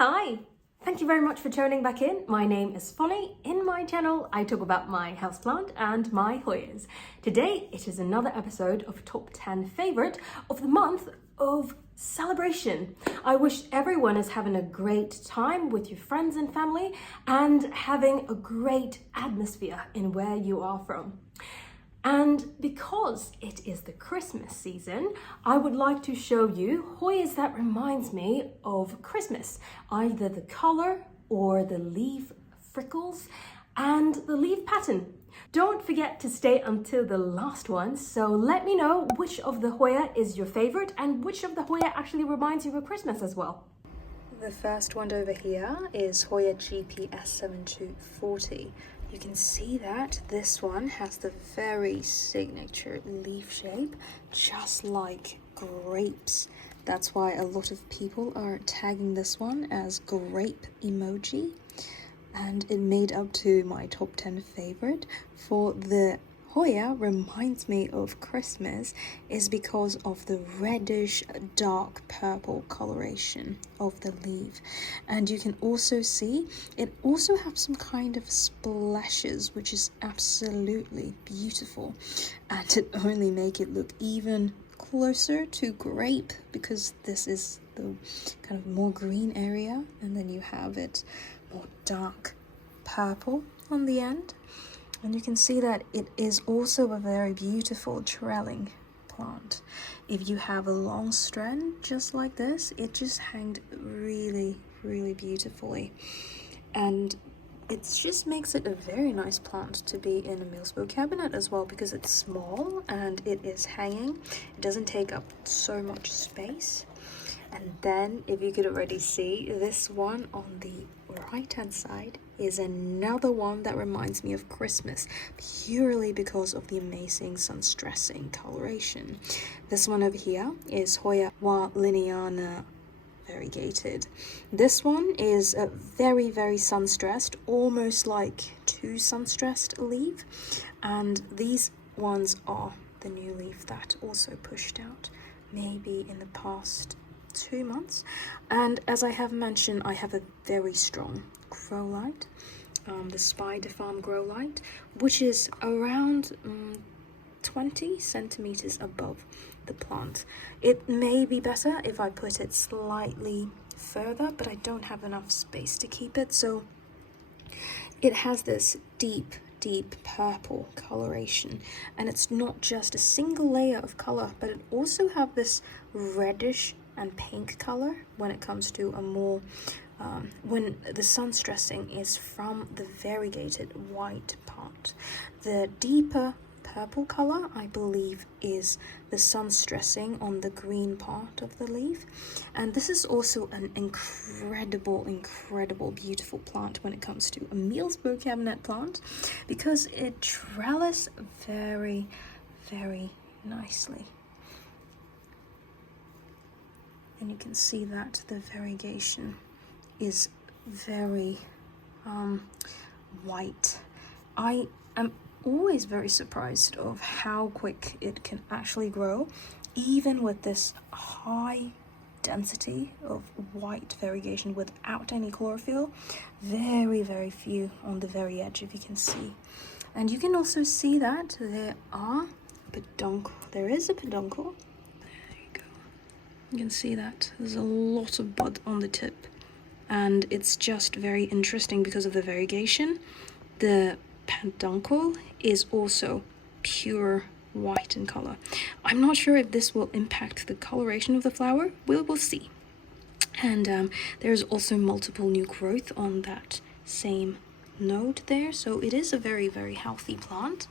Hi! Thank you very much for tuning back in. My name is Folly. In my channel, I talk about my houseplant and my Hoyas. Today, it is another episode of Top 10 Favorite of the month of celebration. I wish everyone is having a great time with your friends and family and having a great atmosphere in where you are from. And because it is the Christmas season, I would like to show you Hoyas that reminds me of Christmas, either the color or the leaf frickles and the leaf pattern. Don't forget to stay until the last one, so let me know which of the Hoya is your favorite and which of the Hoya actually reminds you of Christmas as well. The first one over here is Hoya GPS 7240. You can see that this one has the very signature leaf shape, just like grapes. That's why a lot of people are tagging this one as grape emoji. And it made up to my top 10 favorite. For the Hoya reminds me of Christmas is because of the reddish dark purple coloration of the leaf, and you can also see it also has some kind of splashes, which is absolutely beautiful, and it only make it look even closer to grape because this is the kind of more green area, and then you have it more dark purple on the end. And you can see that it is also a very beautiful trelling plant. If you have a long strand just like this, it just hanged really beautifully. And it just makes it a very nice plant to be in a Millspo cabinet as well, because it's small and it is hanging. It doesn't take up so much space. And then, if you could already see, this one on the right hand side is another one that reminds me of Christmas, purely because of the amazing sun-stressing coloration. This one over here is Hoya Walliniana Variegated. This one is a very sun-stressed, almost like two sun-stressed leaf, and these ones are the new leaf that also pushed out maybe in the past 2 months. And as I have mentioned, I have a very strong grow light, the Spider Farm grow light, which is around 20 centimeters above the plant. It may be better if I put it slightly further, but I don't have enough space to keep it, so it has this deep purple coloration, and it's not just a single layer of color, but it also have this reddish and pink color when it comes to a more when the sun stressing is from the variegated white part. The deeper purple color, I believe, is the sun stressing on the green part of the leaf. And this is also an incredible beautiful plant when it comes to a Millspo cabinet plant, because it trellis very nicely. And you can see that the variegation is very white. I am always very surprised of how quick it can actually grow, even with this high density of white variegation without any chlorophyll. Very few on the very edge, if you can see. And you can also see that there is a peduncle. You can see that there's a lot of bud on the tip, and it's just very interesting because of the variegation. The peduncle is also pure white in color. I'm not sure if this will impact the coloration of the flower. We'll see. And there's also multiple new growth on that same node there, so it is a very healthy plant.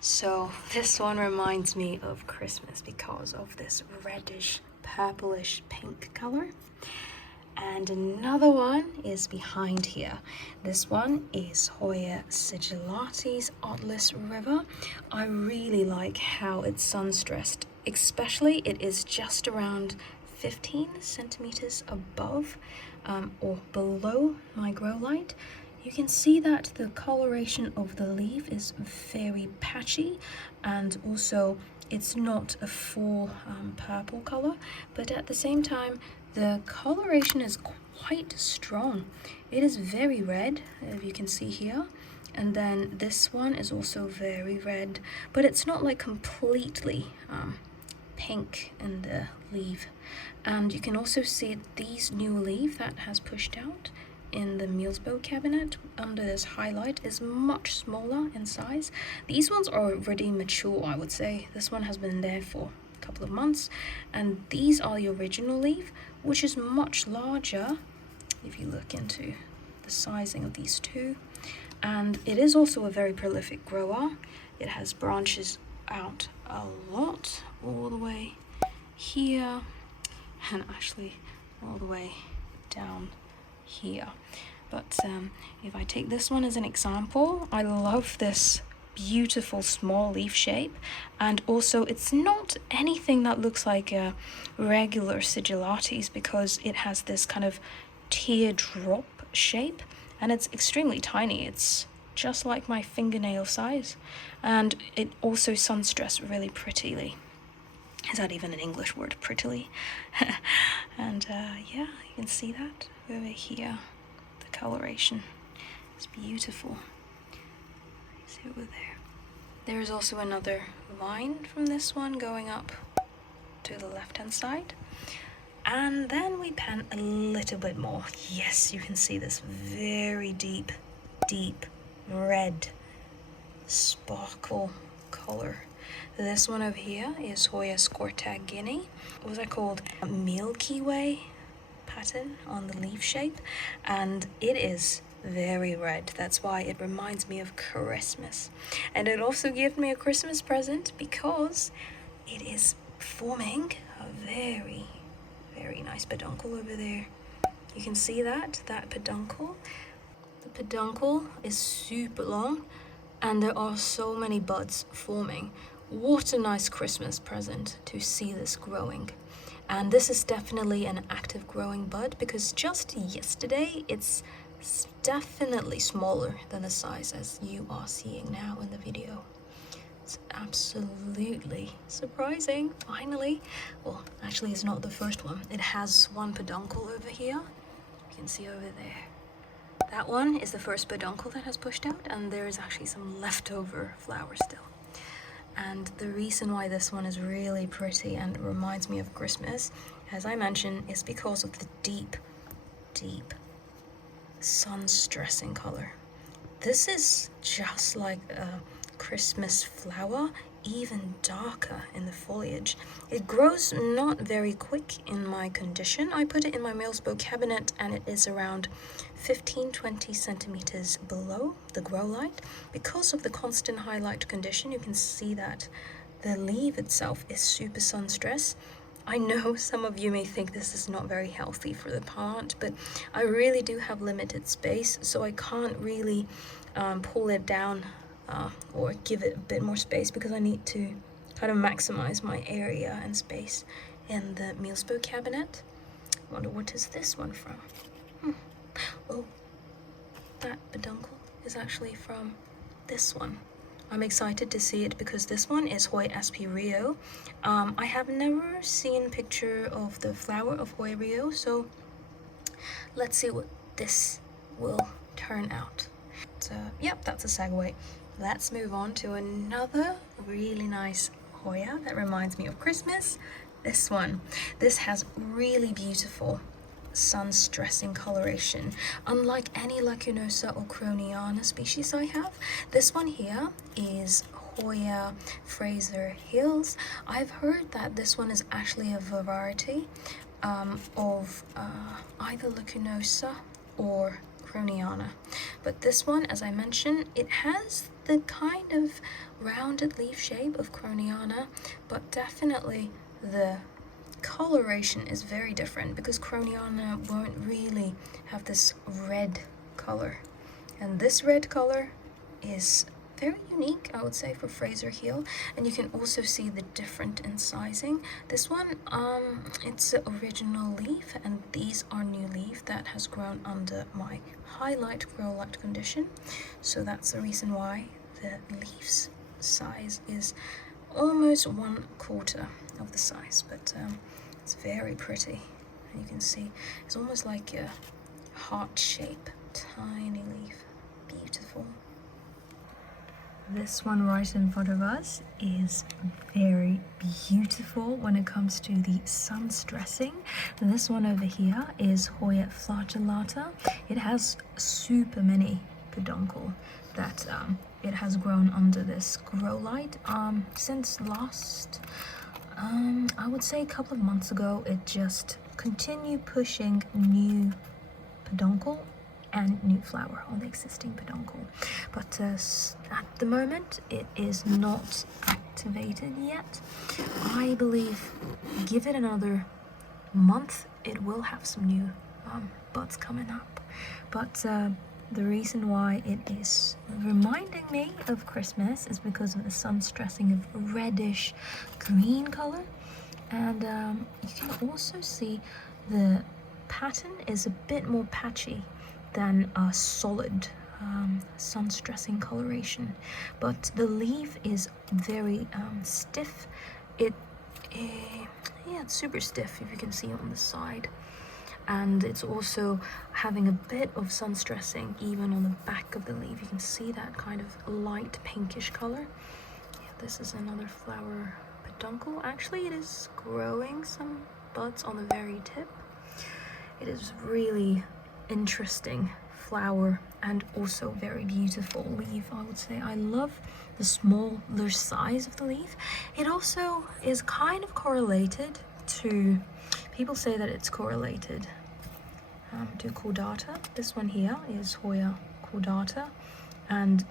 So this one reminds me of Christmas because of this reddish purplish pink color. And another one is behind here. This one is Hoya Sigilatis Atlas River. I really like how it's sun stressed, especially it is just around 15 centimeters above or below my grow light. You can see that the coloration of the leaf is very patchy, and also it's not a full purple color, but at the same time the coloration is quite strong. It is very red, if you can see here. And then this one is also very red, but it's not like completely pink in the leaf. And you can also see these new leaf that has pushed out in the Mealsbow cabinet under this highlight is much smaller in size. These ones are already mature, I would say. This one has been there for a couple of months, and these are the original leaf, which is much larger if you look into the sizing of these two. And it is also a very prolific grower. It has branches out a lot, all the way here, and actually all the way down here. But if I take this one as an example, I love this beautiful small leaf shape, and also it's not anything that looks like a regular Sigilatis, because it has this kind of teardrop shape, and it's extremely tiny. It's just like my fingernail size, and it also sun-stressed really prettily. Is that even an English word, prettily? And yeah, you can see that over here. The coloration is beautiful. See over there. There is also another line from this one going up to the left-hand side. And then we pan a little bit more. Yes, you can see this very deep red sparkle color. This one over here is Hoya Scortechinii. What's that called? A Milky Way pattern on the leaf shape, and it is very red. That's why it reminds me of Christmas. And it also gave me a Christmas present because it is forming a very nice peduncle over there. You can see that peduncle. The peduncle is super long, and there are so many buds forming. What a nice Christmas present to see this growing. And this is definitely an active growing bud, because just yesterday it's definitely smaller than the size as you are seeing now in the video. It's absolutely surprising, finally. Well, actually it's not the first one. It has one peduncle over here. You can see over there. That one is the first peduncle that has pushed out, and there is actually some leftover flower still. And the reason why this one is really pretty and reminds me of Christmas, as I mentioned, is because of the deep sun-stressing color. This is just like a Christmas flower, even darker in the foliage. It grows not very quick in my condition. I put it in my Mealsbow cabinet, and it is around 15-20 centimeters below the grow light. Because of the constant highlight condition, you can see that the leaf itself is super sun stressed. I know some of you may think this is not very healthy for the plant, but I really do have limited space, so I can't really pull it down or give it a bit more space, because I need to kind of maximize my area and space in the Mealsbow cabinet. I wonder what is this one from? Oh, that peduncle is actually from this one. I'm excited to see it because this one is Hoya SP Rio. I have never seen a picture of the flower of Hoya Rio, so let's see what this will turn out. So, yep, that's a segue. Let's move on to another really nice Hoya that reminds me of Christmas. This one. This has really beautiful sun-stressing coloration. Unlike any Lacunosa or Croniana species I have, this one here is Hoya Frazer Hills. I've heard that this one is actually a variety of either Lacunosa or Croniana. But this one, as I mentioned, it has the kind of rounded leaf shape of Croniana, but definitely the coloration is very different, because Croniana won't really have this red color, and this red color is very unique, I would say, for Frazer Hill. And you can also see the different in sizing. This one, it's the original leaf, and these are new leaf that has grown under my highlight grow light condition. So that's the reason why the leaf's size is almost 1/4 of the size, but it's very pretty. and you can see it's almost like a heart shape, tiny leaf, beautiful. This one right in front of us is very beautiful when it comes to the sun stressing. This one over here is Hoya Flagellata. It has super many peduncle that it has grown under this grow light since last, I would say a couple of months ago. It just continued pushing new peduncle and new flower on the existing peduncle, but at the moment it is not activated yet. I believe give it another month, it will have some new buds coming up. But the reason why it is reminding me of Christmas is because of the sun stressing of reddish green color, and you can also see the pattern is a bit more patchy than a solid sun stressing coloration, but the leaf is very stiff. It's super stiff, if you can see on the side, and it's also having a bit of sun stressing even on the back of the leaf. You can see that kind of light pinkish color. This is another flower peduncle. Actually, it is growing some buds on the very tip. It is really interesting flower and also very beautiful leaf, I would say. I love the smaller size of the leaf. It also is kind of correlated to, people say that it's correlated to Cordata. This one here is Hoya Cordata, and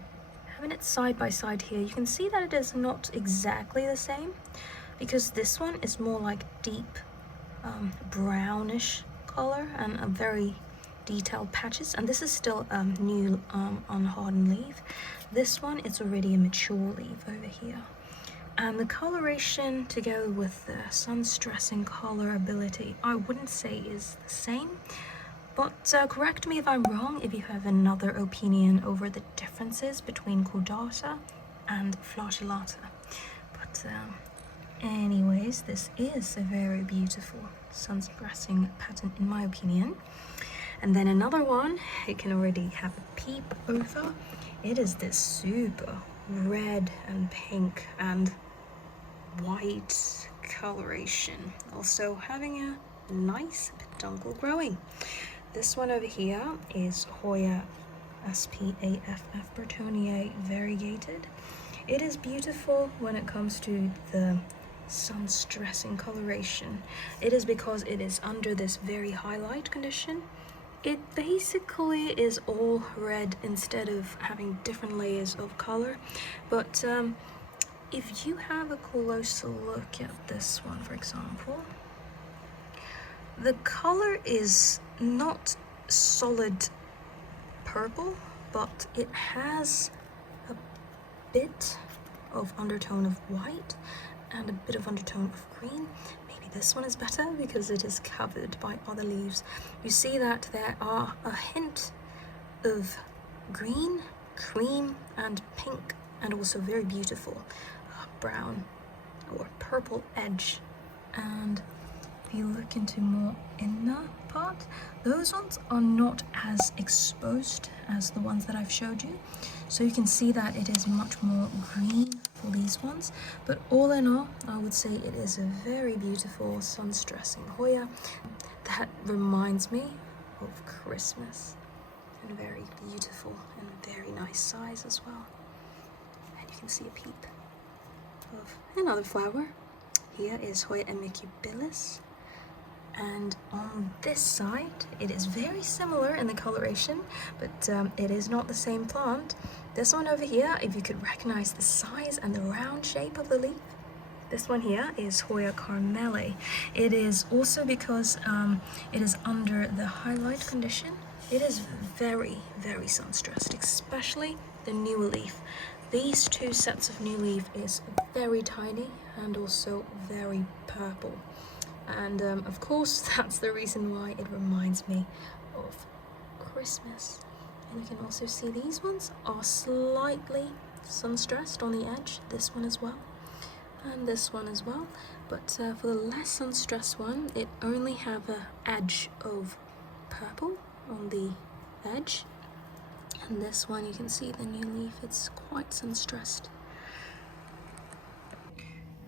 having it side by side here, you can see that it is not exactly the same, because this one is more like deep brownish color and a very detailed patches, and this is still new unhardened leaf. This one, it's already a mature leaf over here, and the coloration together with the sun stressing color ability, I wouldn't say is the same, but correct me if I'm wrong if you have another opinion over the differences between Cordata and Flagellata. But anyways, this is a very beautiful sun stressing pattern in my opinion. And then another one, you can already have a peep over. It is this super red and pink and white coloration, also having a nice peduncle growing. This one over here is Hoya Spaff Burtoniae Variegated. It is beautiful when it comes to the sun stressing coloration. It is because it is under this very high light condition. It basically is all red instead of having different layers of color. But if you have a closer look at this one, for example, the color is not solid purple, but it has a bit of undertone of white and a bit of undertone of green. Maybe this one is better because it is covered by other leaves. You see that there are a hint of green, cream and pink, and also very beautiful brown or purple edge. And if you look into more inner part, those ones are not as exposed as the ones that I've showed you, so you can see that it is much more green for these ones. But all in all, I would say it is a very beautiful sun stressing Hoya that reminds me of Christmas, and very beautiful and very nice size as well. And you can see a peep of another flower. Here is Hoya amicabilis, and on this side it is very similar in the coloration, but it is not the same plant. This one over here, if you could recognize the size and the round shape of the leaf, this one here is Hoya Carmelae. It is also because it is under the highlight condition. It is very, very sun stressed, especially the newer leaf. These two sets of new leaf is very tiny and also very purple. And of course, that's the reason why it reminds me of Christmas. And you can also see these ones are slightly sun stressed on the edge, this one as well. and this one as well. But for the less unstressed one, it only have a edge of purple on the edge. And this one, you can see the new leaf, it's quite unstressed.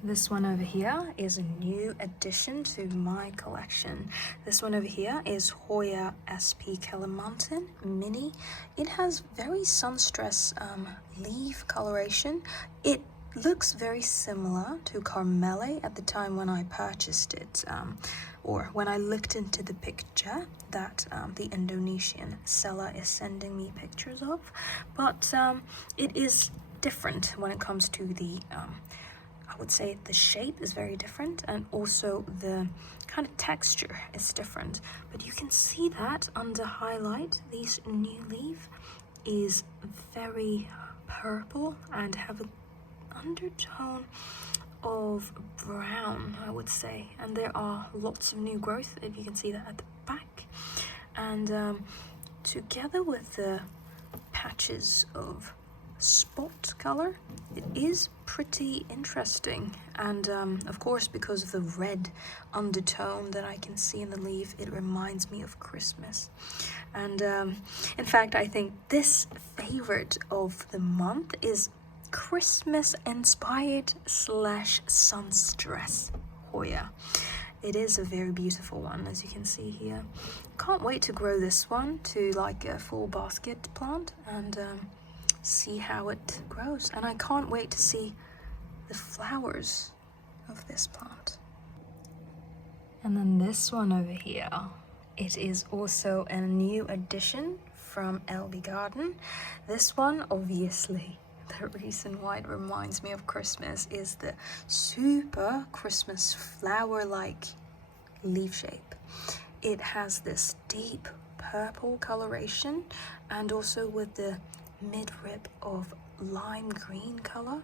This one over here is a new addition to my collection. This one over here is Hoya SP Kalimantan Mini. It has very sunstress leaf coloration. It looks very similar to Carmelae at the time when I purchased it, or when I looked into the picture that the Indonesian seller is sending me pictures of. But it is different when it comes to the I would say the shape is very different, and also the kind of texture is different. But you can see that under highlight, this new leaf is very purple and have an undertone of brown, I would say. And there are lots of new growth, if you can see that at the back. And together with the patches of spot color, it is pretty interesting. And of course, because of the red undertone that I can see in the leaf, it reminds me of Christmas. And in fact, I think this favorite of the month is Christmas inspired / sun stress Hoya. It is a very beautiful one, as you can see here. Can't wait to grow this one to like a full basket plant and see how it grows. And I can't wait to see the flowers of this plant. And then this one over here, it is also a new addition from LB Garden. This one, obviously, the reason why it reminds me of Christmas is the super Christmas flower-like leaf shape. It has this deep purple coloration, and also with the mid-rib of lime green color,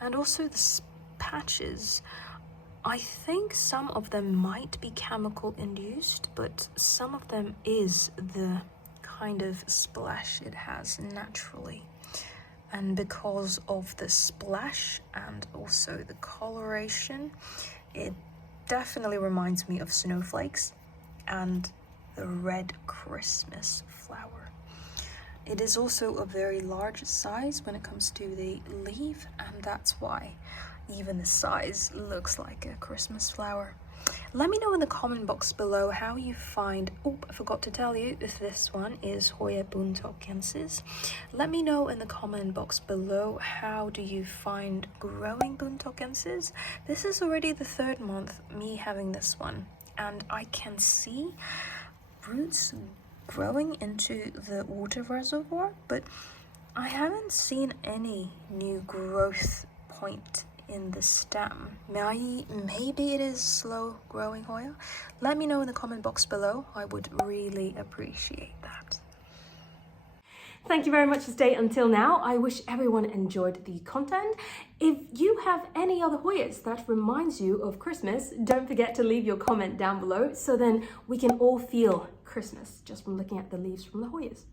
and also the patches. I think some of them might be chemical induced, but some of them is the kind of splash it has naturally. And because of the splash and also the coloration, it definitely reminds me of snowflakes and the red Christmas flower. It is also a very large size when it comes to the leaf, and that's why even the size looks like a Christmas flower. Let me know in the comment box below how you find, oh, I forgot to tell you if this one is Hoya Buntokensis. Let me know in the comment box below how do you find growing Buntokensis. This is already the 3rd month me having this one, and I can see roots growing into the water reservoir, but I haven't seen any new growth point in the stem. Maybe it is slow growing Hoya. Let me know in the comment box below. I would really appreciate that. Thank you very much for staying until now. I wish everyone enjoyed the content. If you have any other Hoyas that reminds you of Christmas, don't forget to leave your comment down below, so then we can all feel Christmas just from looking at the leaves from the Hoyas.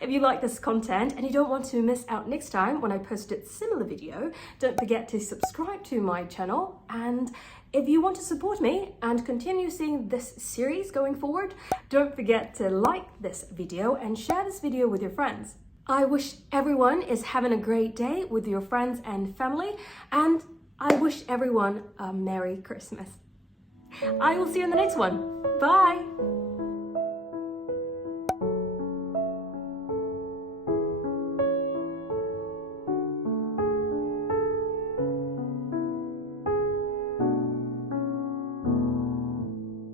If you like this content and you don't want to miss out next time when I post a similar video, don't forget to subscribe to my channel. And if you want to support me and continue seeing this series going forward, don't forget to like this video and share this video with your friends. I wish everyone is having a great day with your friends and family, and I wish everyone a Merry Christmas. I will see you in the next one. Bye!